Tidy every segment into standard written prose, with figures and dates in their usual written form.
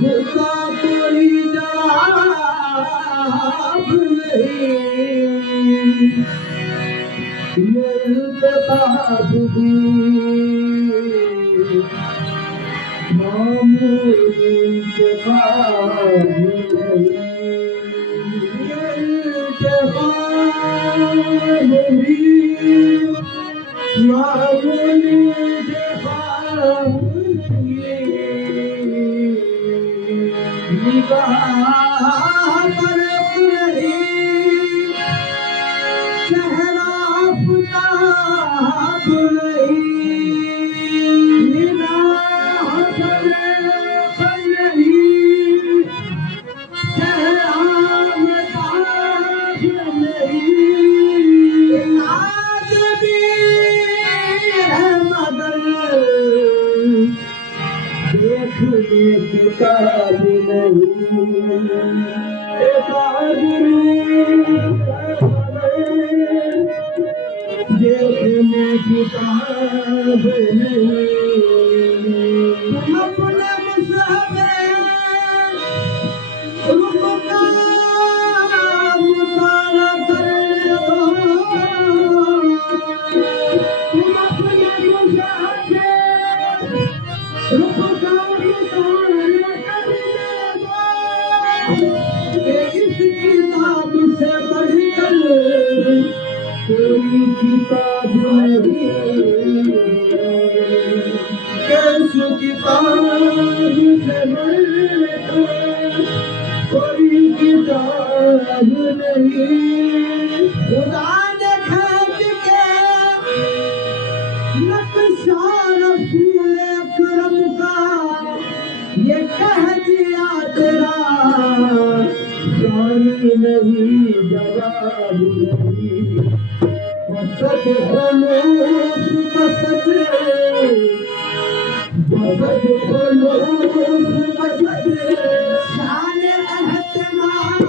जिसका कोई जवाब नहीं, ये इल्तिफात भी मामूली इंतखाब नहीं, ये इल्तिफात भी मामूली इंतखाब निगाह पर नहीं, चेहरा आफताब नहीं, निगाह पर नहीं, चेहरा आफताब नहीं, आज भी है मगर देखने की काबिल नहीं, एक आदमी देखने की काबिल नहीं। तुम अपने मुसाफिर रुख का मुताला कर लो, तुम अपने मुसाफिर रुख का मुताला कर लो, इस किताब से बढ़कर कोई किताब नहीं, इस किताब से बढ़कर कोई किताब नहीं। खुदा ने खत के नक्शा रसूल अकरम का ये कह दिया तेरा जानी नहीं, जवाब नहीं। सच होने सच शान एहतमाम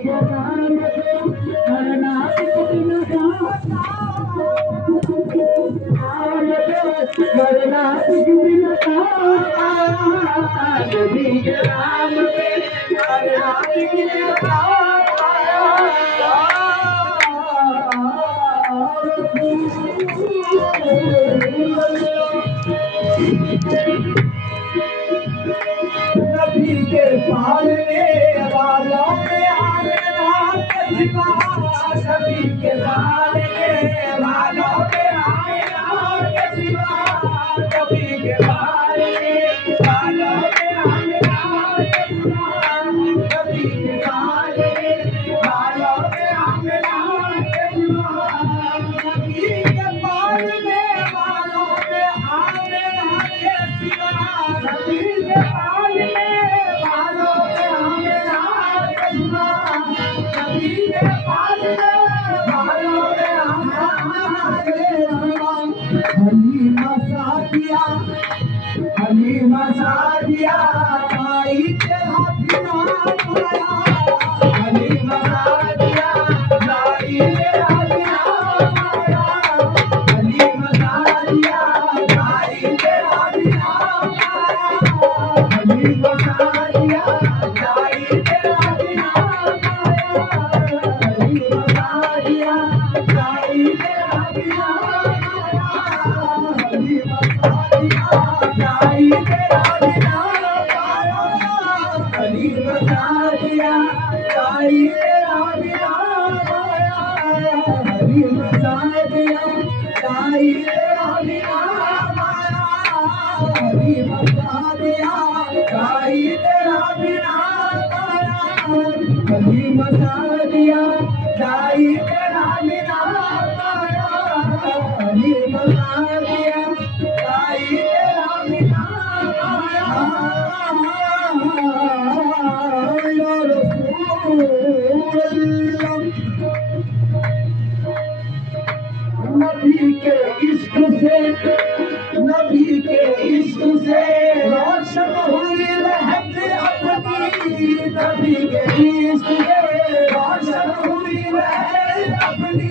के नाम पे मरना एक दिन का मरना एक दिन का नबी के नाम पे मरना एक दिन का नबी के पालने वालों में आना कसिबा नबी के पालने वालों में आना कसिबा नबी के पालने वालों में आना कसिबा नबी के पालने वालों में आना कसिबा नबी के पालने वालों में आना कसिबा नबी के हलीमा सादिया भाई तेरा बिना माया हलीमा सादिया भाई तेरा बिना माया हलीमा सादिया भाई तेरा बिना माया हलीमा सादिया भाई तेरा बिना माया हलीमा सादिया भाई तेरा बिना नबी के इश्क से रोशन हुई रहमत अपनी नबी के इश्क से रोशन हुई रहमत अपनी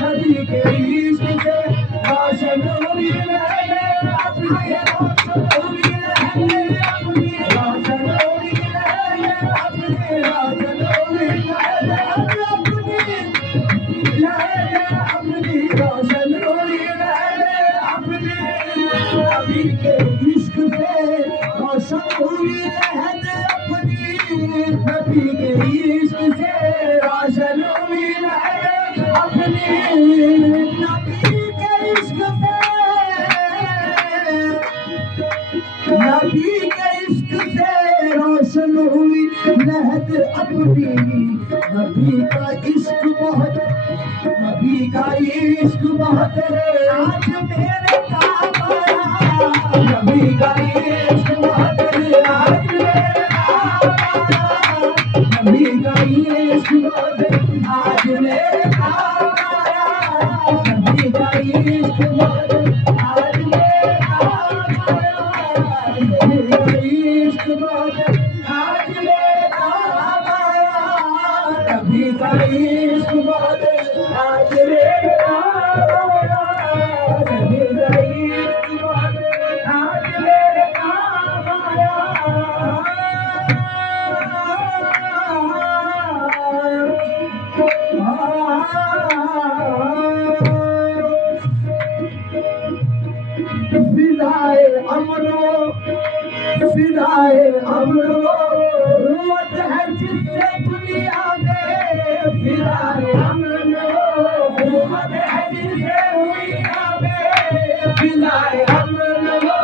नबी के इश्क से रोशन हुई रहमत अपनी रोशन हुई रहमत अपनी रोशन हुई रहमत अपनी रोशन हुई रहमत अपनी रोशन हुई नबी के इश्क से रोशन हुई रहमत अपनी नबी के इश्क से रोशन हुई रहमत अपनी नबी के इश्क से रोशन हुई लहद अपनी नबी का इश्क बहुत नबी का इश्क बहुत आज मेरे काम आया नबी का इश्क बहुत आज मेरे काम आया नबी का इश्क बहुत आज मेरे काम आया नबी का इश्क बहुत आज मेरे काम आया नबी का इश्क बहुत आज मेरे काम आया नबी का इश्क बहुत आज मेरे काम आया नबी का इश्क बहुत आज मेरे काम आया फिदाए अमरो रूमत है जिससे दुनिया में फिदाए अमरो रूमत है जिससे दुनिया में फिदाए अमरो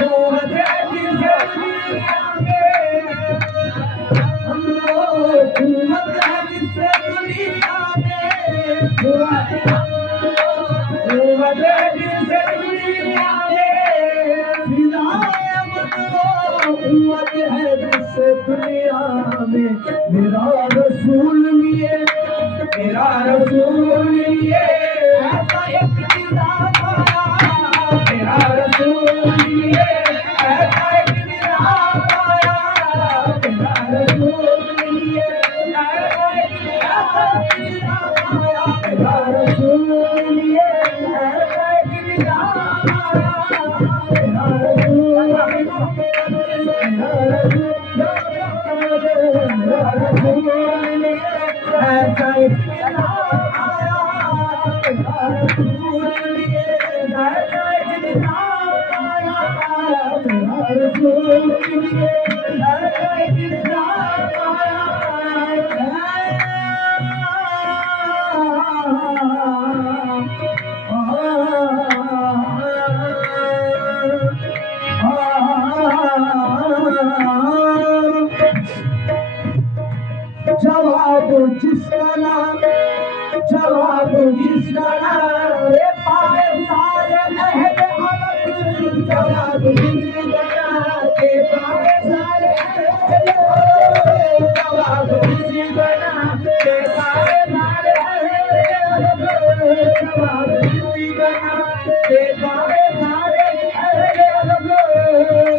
रूमत है जिससे दुनिया में अमरो रूमत है जिससे दुनिया में फिदाए अमरो रूमत है जिससे दुनिया में फिदाए कुव्वत है जिससे दुनिया में मेरा रसूल लिए ऐसा एक निजाम आया मेरा रसूल लिए ऐसा एक निजाम आया मेरा रसूल लिए ऐसा जवाब जिसका नाम जवाब जिसका नाम रे पाए सारे अहद अलग जवाब जिसका नाम के पाए सारे अहद जवाब जिसका नाम के पाए सारे अहद जवाब जिसका नाम के पाए सारे अहद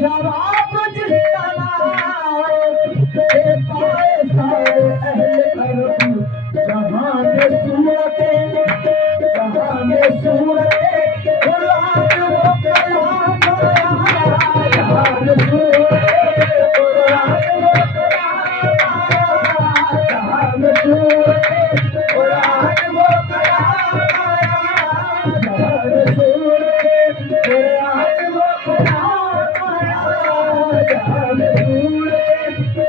जवाब जिसका नाम के पाए सारे जहाँ में सूरतें कुरान वो कलाम आया जहाँ में सूरतें कुरान वो कलाम आया जहाँ में सूरतें कुरान वो कलाम आया जहाँ में सूरतें कुरान वो कलाम आया जहाँ में सूरतें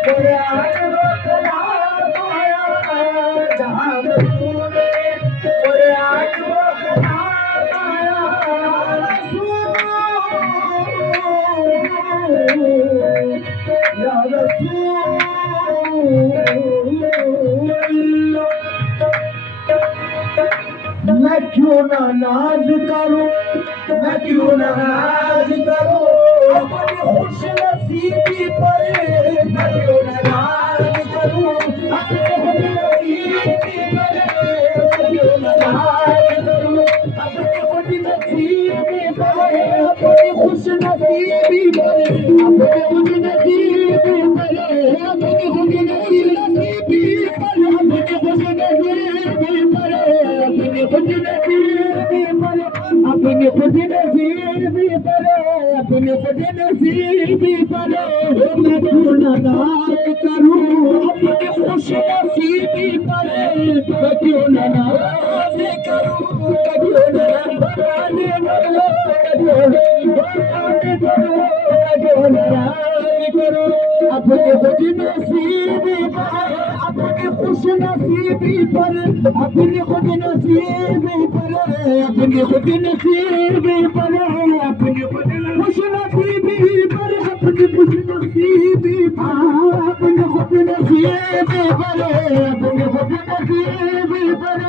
कुरान वो कलाम आया जहाँ में सूरतें कुरान वो कलाम आया या रसूल मैं क्यों ना नाज करूं मैं क्यों ना नाज करूं अपनी खुश नसीबी पर मैं क्यों ना नाज करूं अपनी खुश नसीबी पर मैं क्यों ना नाज करूं अपनी खुश नसीबी पर अपनी खुश नसीबी पर अपनी खुश नसीबी पर अपनी खुश नसीबी पर अपनी खुश नसीबी पर अपनी खुद नसीबी पर अपनी खुद नसीबी पर अपनी खुद नसीबी पर मैं क्यों ना नाज करूं अपनी खुश नसीबी पर मैं क्यों ना नाज करूं मैं क्यों ना बहाने करूं मैं क्यों ना नाज करूं अपनी खुद नसीबी पर अपनी खुश नसीबी पर अपनी खुद नसीबी पर अपनी खुद नसीबी पर अपनी खुद खुश नसीबी पर अपनी खुश नसीबी पर अपनी खुद नसीबी पर अपनी खुद नसीबी पर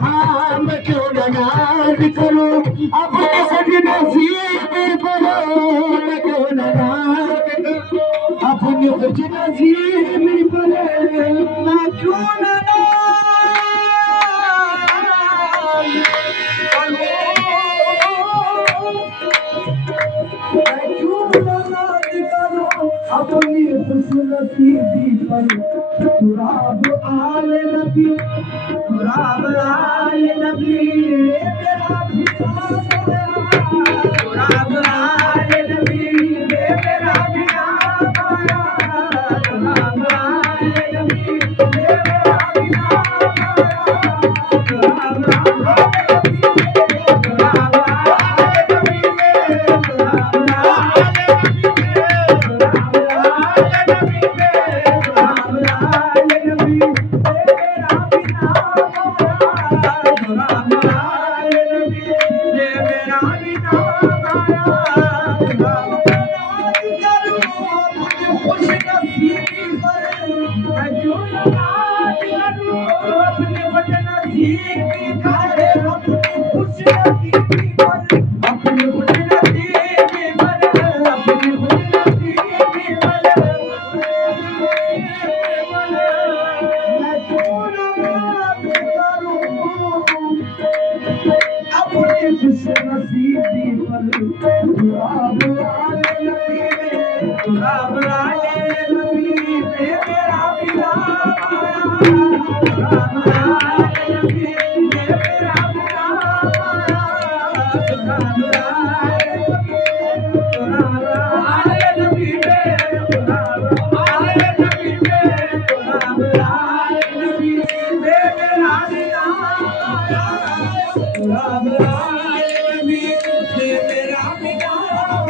हाँ मैं क्यों ना नाज करूं अपनी खुद नसीबी पर मैं क्यों ना नाज करूं अपनी खुद नसीबी पर मैं क्यों ना अपनी खुश नसीबी पर तुराब आले नबी तुराब आले नबी तेरा भिला तुराब आले नबी तेरा भिला तुराब आले नबी तेरा भिला तुराब राम राम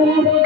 करूं